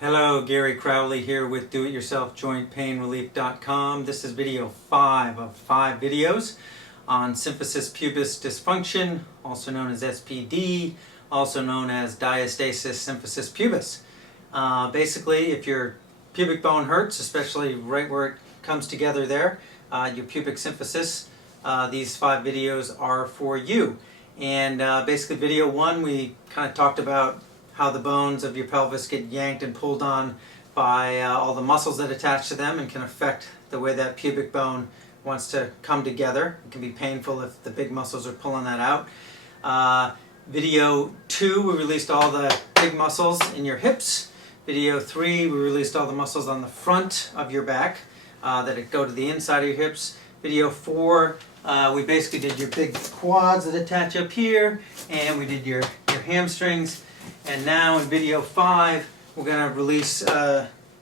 Hello, Gary Crowley here with DoItYourselfJointPainRelief.com. This is video 5 of 5 videos on Symphysis Pubis Dysfunction, also known as SPD, also known as diastasis symphysis pubis. Basically, if your pubic bone hurts, especially right where it comes together there, your pubic symphysis, these 5 videos are for you. And basically video 1, we kind of talked about how the bones of your pelvis get yanked and pulled on by all the muscles that attach to them and can affect the way that pubic bone wants to come together. It can be painful if the big muscles are pulling that out. Video 2, we released all the big muscles in your hips. Video 3, we released all the muscles on the front of your back that go to the inside of your hips. Video 4, we basically did your big quads that attach up here, and we did your hamstrings. And now in video 5, we're going to release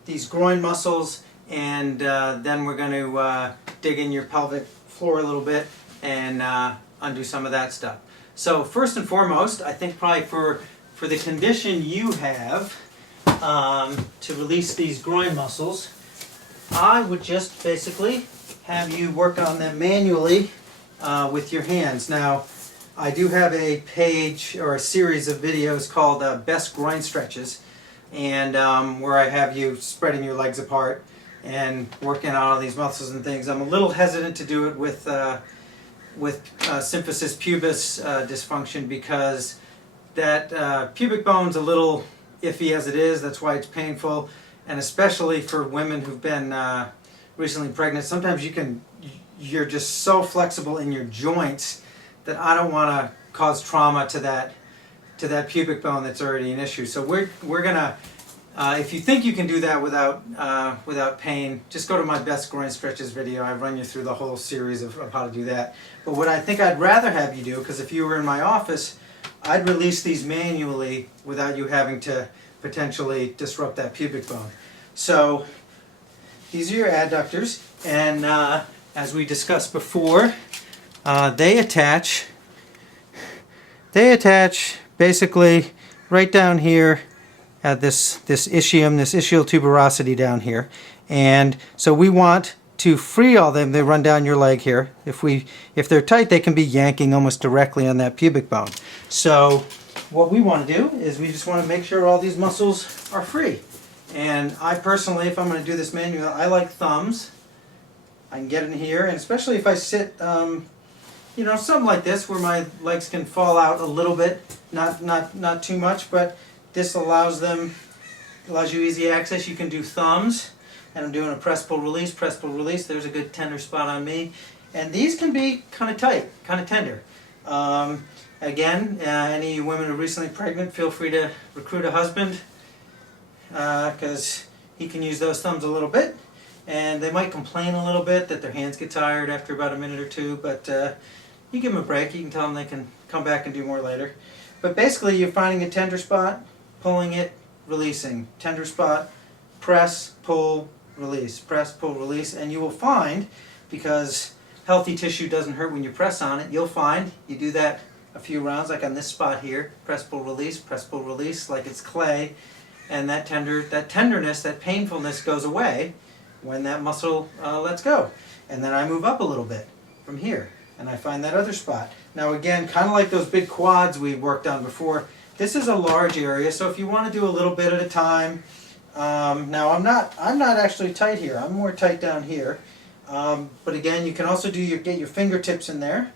these groin muscles, and then we're going to dig in your pelvic floor a little bit and undo some of that stuff. So first and foremost, I think probably for the condition you have, to release these groin muscles, I would just basically have you work on them manually with your hands. Now, I do have a page or a series of videos called Best Groin Stretches, and where I have you spreading your legs apart and working on all these muscles and things. I'm a little hesitant to do it with symphysis pubis dysfunction because that pubic bone's a little iffy as it is. That's why it's painful, and especially for women who've been recently pregnant. Sometimes you're just so flexible in your joints that I don't want to cause trauma to that pubic bone that's already an issue. So we're gonna, if you think you can do that without pain, just go to my Best Groin Stretches video. I run you through the whole series of how to do that. But what I think I'd rather have you do, because if you were in my office, I'd release these manually without you having to potentially disrupt that pubic bone. So these are your adductors, and as we discussed before, they attach basically right down here at this ischium, this ischial tuberosity down here. And so we want to free all them. They run down your leg here. If they're tight, they can be yanking almost directly on that pubic bone. So what we want to do is we just want to make sure all these muscles are free. And I personally, if I'm going to do this manually, I like thumbs. I can get in here, and especially if I sit you know, something like this where my legs can fall out a little bit, not too much, but this allows you easy access. You can do thumbs, and I'm doing a press pull release. There's a good tender spot on me, and these can be kind of tight, kind of tender. Again, any women who are recently pregnant, feel free to recruit a husband because he can use those thumbs a little bit, and they might complain a little bit that their hands get tired after about a minute or two, but you give them a break. You can tell them they can come back and do more later. But basically, you're finding a tender spot, pulling it, releasing. Tender spot, press, pull, release. Press, pull, release. And you will find, because healthy tissue doesn't hurt when you press on it, you'll find you do that a few rounds, like on this spot here. Press, pull, release, like it's clay. And that tenderness, that painfulness goes away when that muscle lets go. And then I move up a little bit from here, and I find that other spot. Now again, kind of like those big quads we worked on before, this is a large area, so if you want to do a little bit at a time, now I'm not actually tight here, I'm more tight down here, but again, you can also get your fingertips in there,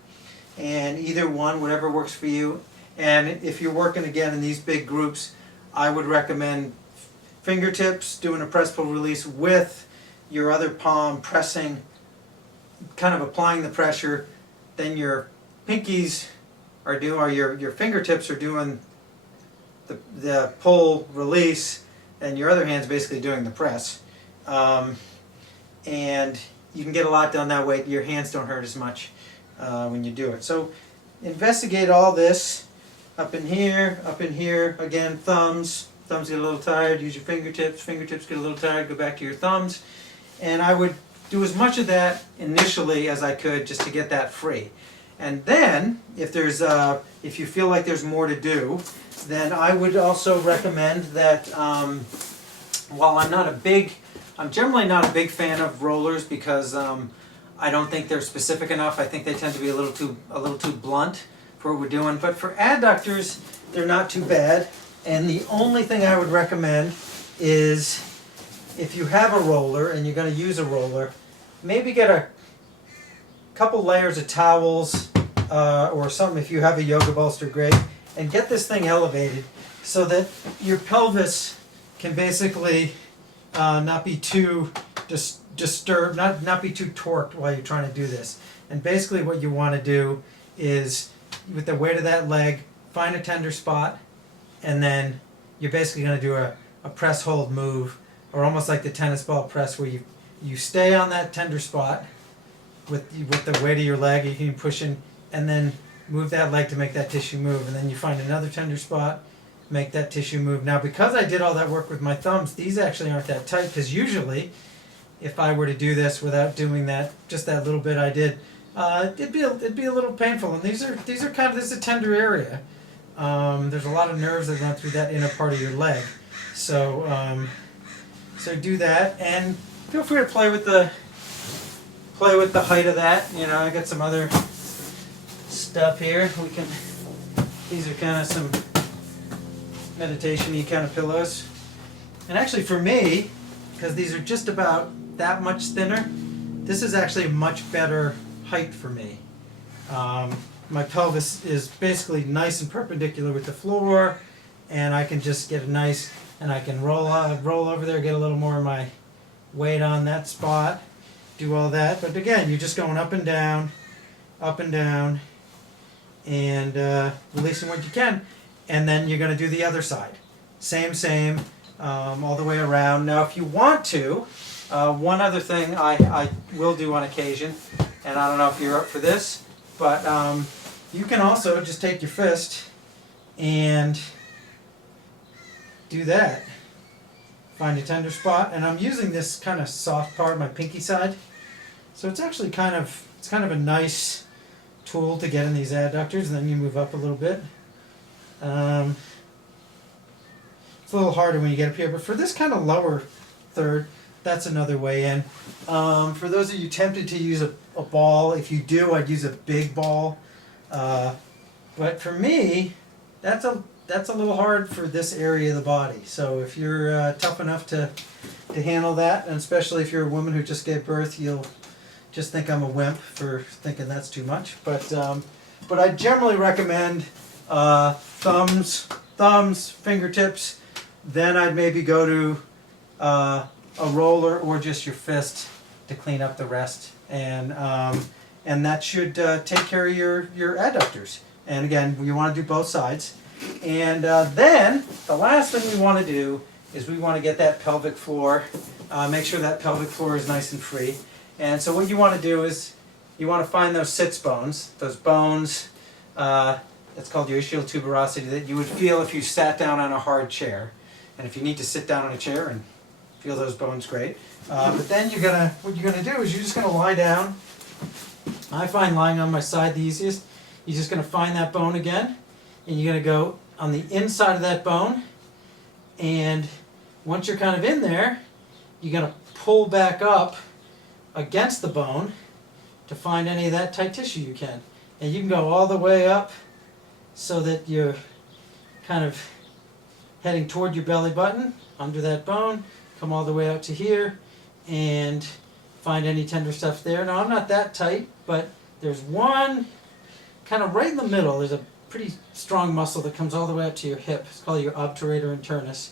and either one, whatever works for you. And if you're working again in these big groups, I would recommend fingertips, doing a press pull release with your other palm pressing, kind of applying the pressure. Then your pinkies are doing, or your fingertips are doing the pull release, and your other hand's basically doing the press. And you can get a lot done that way. Your hands don't hurt as much when you do it. So investigate all this. Up in here, again, thumbs get a little tired, use your fingertips get a little tired, go back to your thumbs. And I would do as much of that initially as I could just to get that free. And then, if you feel like there's more to do, then I would also recommend that while I'm generally not a big fan of rollers because I don't think they're specific enough. I think they tend to be a little too blunt for what we're doing. But for adductors, they're not too bad. And the only thing I would recommend is if you have a roller and you're going to use a roller, maybe get a couple layers of towels or something if you have a yoga bolster, great, and get this thing elevated so that your pelvis can basically not be too disturbed, not be too torqued while you're trying to do this. And basically what you want to do is, with the weight of that leg, find a tender spot, and then you're basically going to do a press hold move, or almost like the tennis ball press, where you stay on that tender spot with the weight of your leg. You can push in and then move that leg to make that tissue move, and then you find another tender spot, make that tissue move. Now, because I did all that work with my thumbs, these actually aren't that tight, because usually if I were to do this without doing that, just that little bit I did, it'd be a little painful. And these are this is a tender area. There's a lot of nerves that run through that inner part of your leg. So so do that, and feel free to play with the height of that. You know, I got some other stuff here. These are kind of some meditation-y kind of pillows. And actually for me, because these are just about that much thinner, this is actually a much better height for me. My pelvis is basically nice and perpendicular with the floor, and I can just get and I can roll over there, get a little more of my weight on that spot, do all that. But again, you're just going up and down, and releasing what you can. And then you're going to do the other side. Same, all the way around. Now, if you want to, one other thing I will do on occasion, and I don't know if you're up for this, but you can also just take your fist and do that. Find a tender spot, and I'm using this kind of soft part, my pinky side. So it's actually kind of a nice tool to get in these adductors, and then you move up a little bit. It's a little harder when you get up here, but for this kind of lower third, that's another way in. For those of you tempted to use a ball, if you do, I'd use a big ball. But for me, that's a little hard for this area of the body. So if you're tough enough to handle that, and especially if you're a woman who just gave birth, you'll just think I'm a wimp for thinking that's too much. But I generally recommend thumbs, fingertips. Then I'd maybe go to a roller or just your fist to clean up the rest, and that should take care of your adductors. And again, you want to do both sides. And then the last thing we want to do is we want to get that pelvic floor, make sure that pelvic floor is nice and free. And so what you want to do is you want to find those sits bones, those bones, it's called your ischial tuberosity, that you would feel if you sat down on a hard chair. And if you need to sit down on a chair and feel those bones, great. But then what you're gonna do is you're just gonna lie down. I find lying on my side the easiest. You're just gonna find that bone again, and you're gonna go on the inside of that bone. And once you're kind of in there, you're gonna pull back up against the bone to find any of that tight tissue you can. And you can go all the way up so that you're kind of heading toward your belly button, under that bone, come all the way out to here, and find any tender stuff there. Now, I'm not that tight, but there's one kind of right in the middle. There's a pretty strong muscle that comes all the way up to your hip. It's called your obturator internus.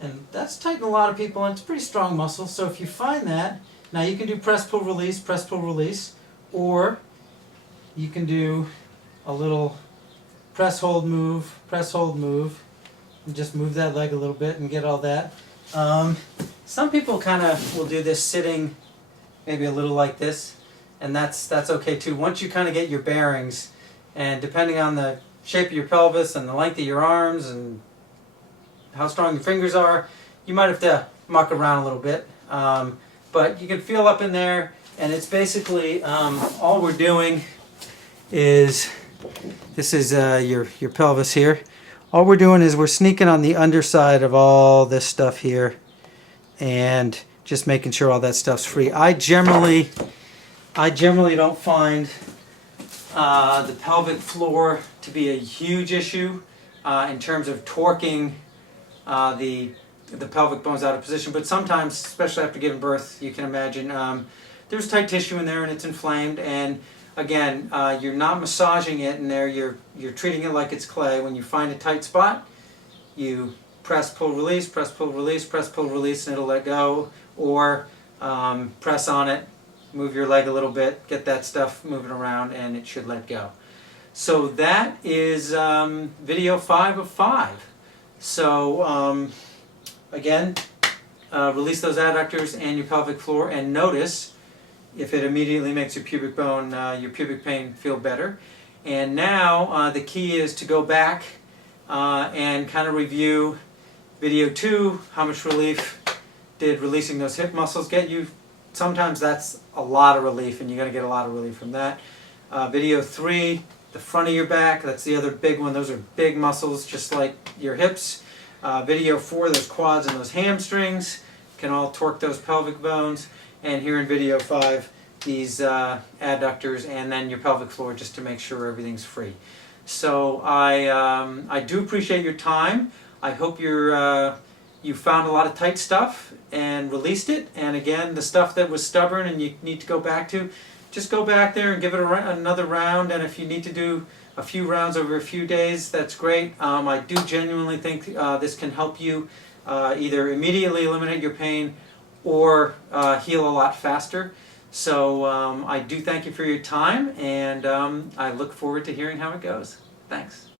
And that's tight in a lot of people, and it's a pretty strong muscle. So if you find that, now you can do press, pull, release, or you can do a little press, hold, move, and just move that leg a little bit and get all that. Some people kind of will do this sitting maybe a little like this, and that's okay too. Once you kind of get your bearings, and depending on the shape of your pelvis and the length of your arms and how strong your fingers are, you might have to muck around a little bit. But you can feel up in there, and it's basically all we're doing is, this is your pelvis here. All we're doing is we're sneaking on the underside of all this stuff here, and just making sure all that stuff's free. I generally don't find the pelvic floor to be a huge issue in terms of torquing the pelvic bones out of position, but sometimes, especially after giving birth, you can imagine there's tight tissue in there and it's inflamed, and again, you're not massaging it in there, you're treating it like it's clay. When you find a tight spot, you press, pull, release, press, pull, release, press, pull, release, and it'll let go, or press on it, move your leg a little bit, get that stuff moving around, and it should let go. So that is video 5 of 5. So again, release those adductors and your pelvic floor, and notice if it immediately makes your pubic bone, your pubic pain feel better. And now the key is to go back and kind of review video 2, how much relief did releasing those hip muscles get you. Sometimes that's a lot of relief, and you're going to get a lot of relief from that. Video 3, the front of your back, that's the other big one. Those are big muscles, just like your hips. Video 4, those quads and those hamstrings can all torque those pelvic bones. And here in video 5, these adductors and then your pelvic floor, just to make sure everything's free. So I do appreciate your time. I hope you found a lot of tight stuff and released it. And again, the stuff that was stubborn and you need to go back to, just go back there and give it another round. And if you need to do a few rounds over a few days, that's great. I do genuinely think this can help you either immediately eliminate your pain or heal a lot faster. So I do thank you for your time, and I look forward to hearing how it goes. Thanks.